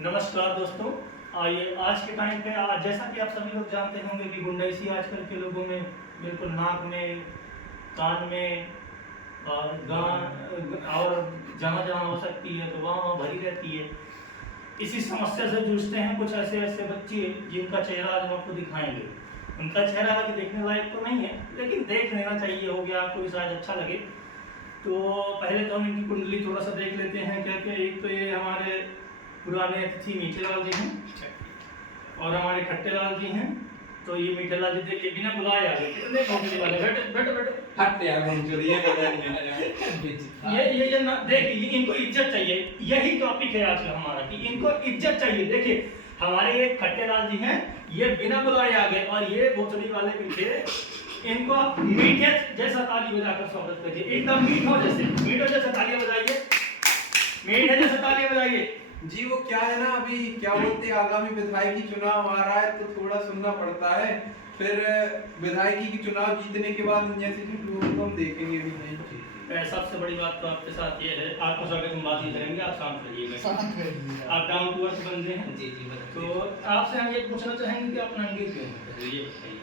नमस्कार दोस्तों। आइए आज के टाइम पे जैसा कि आप सभी लोग जानते होंगे कि गुंडाइशी आजकल के लोगों में बिल्कुल नाक में, कान में और गान और जहाँ जहाँ हो सकती है तो वहाँ वहाँ भरी रहती है। इसी समस्या से जूझते हैं कुछ ऐसे ऐसे बच्चे जिनका चेहरा आज हम आपको दिखाएंगे। उनका चेहरा हालांकि देखने लायक तो नहीं है, लेकिन देख लेना चाहिए, हो गया आपको भी शायद अच्छा लगे। तो पहले तो हम इनकी कुंडली थोड़ा सा देख लेते हैं क्या क्या। एक तो ये हमारे पुराने अतिथि मीठे लाल जी हैं और हमारे खट्टे लाल जी हैं। तो ये मीठे लाल जी देखिए बिना बुलाए आ गए, कितने भौंकने वाले। बैठो बैठो बैठो। हट यार मंजूर ये पता नहीं ये ना देखिए, इनको इज्जत चाहिए। यही टॉपिक है आज का हमारा कि इनको इज्जत चाहिए। देखिए हमारे ये खट्टे लाल जी हैं, ये बिना बुलाए आ गए और ये भोसड़ी वाले मीठे, इनको आप मीठे जैसा ताली बजाकर स्वागत करिए, एकदम मीठो जैसे तालियां बजाइए, मीठे जैसे तालियां बजाइए। जी। वो क्या है ना, अभी क्या बोलते हैं, आगामी विधायकी चुनाव आ रहा है तो थोड़ा सुनना पड़ता है। फिर विधायकी की चुनाव जीतने के बाद जैसे कि लोग तो हम देखेंगे भी नहीं। सबसे बड़ी बात तो आपके साथ ये है, आपको स्वागत हम बात ही करेंगे, आप शांत रहिएगा। आप डाउन टू अर्थ बंदे हैं। जी जी तो आपसे हम ये पूछना चाहेंगे कि आप नंगे क्यों हैं, ये बताइए।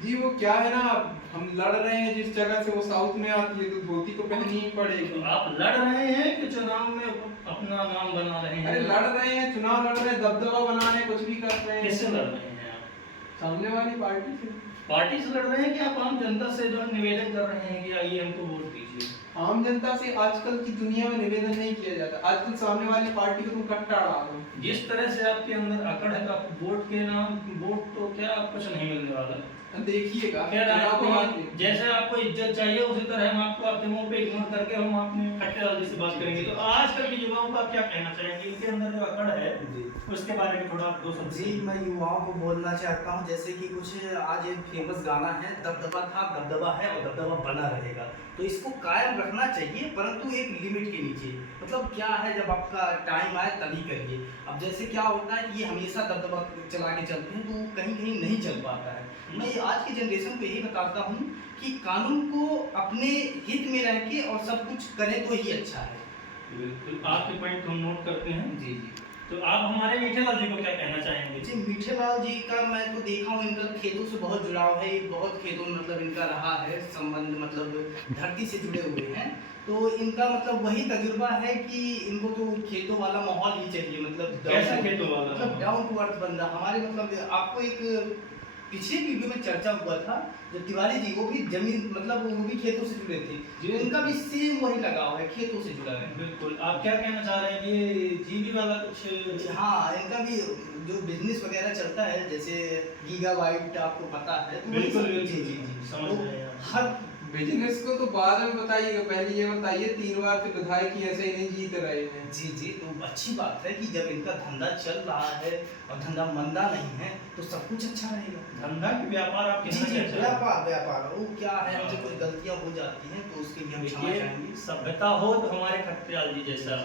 जी वो क्या है ना, हम लड़ रहे हैं जिस जगह से, वो साउथ में आती है तो धोती तो पहननी ही पड़ेगी। तो आप लड़ रहे हैं कि चुनाव में अपना नाम बना रहे हैं? अरे लड़ रहे हैं, चुनाव लड़ रहे हैं, दबदबा बना रहे हैं, कुछ भी कर रहे हैं। किससे लड़ रहे हैं आप? सामने वाली पार्टी से। पार्टी से लड़ रहे हैं कि आप आम जनता से जो है निवेदन कर रहे हैं कि आइए हमको वोट दीजिए? आम जनता से आजकल की दुनिया में निवेदन नहीं किया जाता। आजकल सामने वाली पार्टी को तुम कट्टा डालो। जिस तरह से आपके अंदर अकड़ है, तो आप वोट के नाम, वोट तो क्या कुछ नहीं मिलने वाला। देखिएगा खैर आपको जैसे आपको इज्जत चाहिए उसी तरह हम आपको आपके मुंह पे इग्नोर करके हम अपने खट्टे लाल जी से बात करेंगे। तो आजकल के युवाओं को आप क्या कहना चाहेंगे, इनके अंदर जो अकड़ है उसके बारे में थोड़ा दो शब्द? जी, मैं युवाओं को बोलना चाहता हूँ, जैसे कि कुछ आज एक फेमस गाना है, दबदबा था, दबदबा है और दबदबा बना रहेगा। तो इसको कायम रखना चाहिए, परंतु एक लिमिट के नीचे। मतलब क्या है, जब आपका टाइम आए तभी करिए। अब जैसे क्या होता है कि ये हमेशा दबदबा चला के चलते हैं तो कहीं कहीं नहीं चल पाता है। मैं आज की जनरेशन को यही बताता हूँ कि कानून को अपने हित में रह के और सब कुछ करें तो ही अच्छा है। बिल्कुल, आपके पॉइंट हम नोट करते हैं। जी जी। तो आप हमारे मीठे लाल जी को क्या कहना चाहेंगे? जी, मीठे लाल जी का मैं तो देखा हूँ, इनका खेतों से बहुत जुड़ाव है। ये बहुत खेतों में मतलब इनका रहा है संबंध, मतलब धरती से जुड़े हुए हैं। तो इनका मतलब वही तजुर्बा है कि इनको तो खेतों वाला माहौल ही चाहिए। मतलब कैसा खेतों वाला? मतलब डाउन टू अर्थ बंदा। हमारे मतलब आपको एक पिछले वीडियो में चर्चा हुआ था, जो तिवारी जी, वो भी जमीन मतलब वो भी खेतों से जुड़े थे, उनका भी सेम वही लगाव है, खेतों से जुड़ा है। बिल्कुल, आप क्या कहना चाह रहे हैं, ये जीबी वाला कुछ? हाँ, इनका भी जो बिजनेस वगैरह चलता है, जैसे गीगाबाइट आपको पता है। तो बिल्कुल जी जी जी, समझ तो रहे हैं। हर बिजनेस को तो बाद में बताइएगा, पहले ये बताइए 3 बार से विधायक ऐसे ही नहीं जीत रहे हैं। जी जी, तो अच्छी बात है कि जब इनका धंधा चल रहा है और धंधा मंदा नहीं है तो सब कुछ अच्छा रहेगा। धंधा की व्यापार आप जी जी, व्यापार वो क्या है, हमसे कुछ गलतियां हो जाती हैं तो उसके लिए हम क्षमा देखिए, चाहेंगे। सभ्यता हो तो हमारे खट्टे लाल जी जैसा।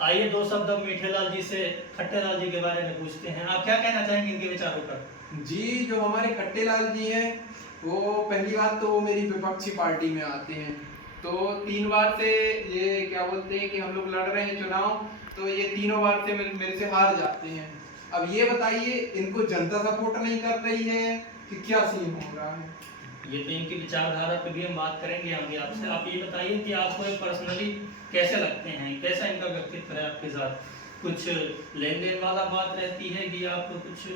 आइए दो शब्द अब मीठे लाल जी से खट्टे लाल जी के बारे में पूछते हैं, आप क्या कहना चाहेंगे इनके विचारों पर? जी, जो हमारे खट्टे लाल जी हैं, वो पहली बात तो वो मेरी विपक्षी पार्टी में आते हैं। तो 3 बार से ये क्या बोलते हैं कि हम लोग लड़ रहे हैं चुनाव, तो ये तीनों बार से मेरे से हार जाते हैं। अब ये बताइए, इनको जनता सपोर्ट नहीं कर रही है कि क्या सीन हो रहा है? ये तो इनकी विचारधारा पे भी हम बात करेंगे आगे आपसे। आप ये बताइए कि आपको पर्सनली कैसे लगते हैं, कैसा इनका व्यक्तित्व है आपके साथ? कुछ लेन देन वाला बात रहती है कि आप कुछ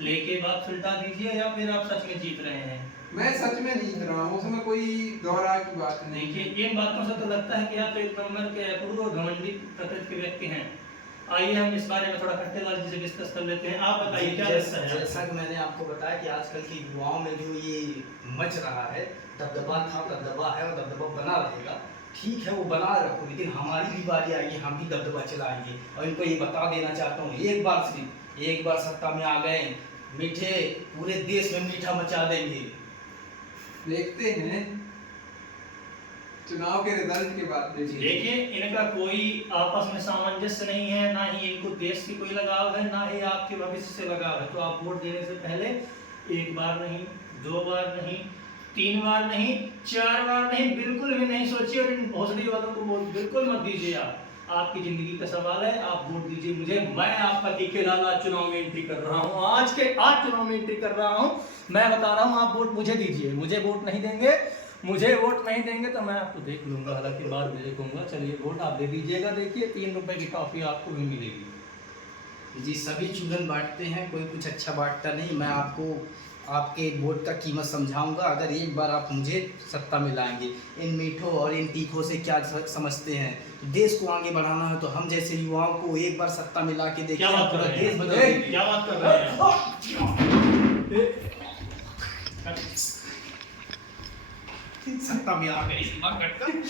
लेके बात सुलटा दीजिए, या फिर आप सच में जीत रहे हैं? मैं सच में जीत रहा हूँ, उसमें कोई दोहरा की बात नहीं। देखिए, इन बातों से तो लगता है कि आप एक नंबर के अपूर्व घमंडी प्रकृति के व्यक्ति हैं। आइए हम इस बारे में थोड़ा खट्टे लाल जी से डिस्कस कर लेते हैं। आप बताइए क्या लगता है? जैसा कि मैंने आपको बताया कि आजकल के युवाओं में जो ये मच रहा है, दबदबा था, दबदबा है और दबदबा बना रहेगा। ठीक है, वो बना रखो, लेकिन हमारी भी बारी आएगी, हम भी दबदबा चलाएंगे। और इनको ये बता देना चाहता हूँ, एक बार सत्ता में आ गए, मीठे पूरे देश में मीठा मचा देंगे। देखते हैं चुनाव के रिजल्ट के बाद। देखिए, इनका कोई आपस में सामंजस्य नहीं है, ना ही इनको देश की कोई लगाव है, ना ही आपके भविष्य से लगाव है। तो आप वोट देने से पहले 1 बार नहीं, 2 बार नहीं, 3 बार नहीं, 4 बार नहीं, बिल्कुल भी नहीं सोचिए। और इन भोसड़ी वालों को वोट बिल्कुल मत दीजिए। आपकी जिंदगी का सवाल है, आप वोट दीजिए मुझे। मैं आपका टीके लाल आज चुनाव में एंट्री कर रहा हूँ, आज चुनाव में एंट्री कर रहा हूँ। मैं बता रहा हूँ, आप वोट मुझे दीजिए। मुझे वोट नहीं देंगे तो मैं आपको देख लूंगा, हालांकि बाद में देखूंगा। चलिए वोट आप दे दीजिएगा। देखिए 3 रुपए की टॉफी आपको भी मिलेगी। जी सभी चूरन बांटते हैं, कोई कुछ अच्छा बांटता नहीं। मैं आपको आपके वोट का कीमत समझाऊंगा अगर एक बार आप मुझे सत्ता में लाएंगे। इन मीठों और इन तीखों से क्या समझते हैं? देश को आगे बढ़ाना है तो हम जैसे युवाओं को एक बार सत्ता में ला के देखिए, क्या बात कर पूरा रहे देश हैं? बदल देंगे। क्या बात कर रहे हैं? सत्ता में आ गए इस बार कटकर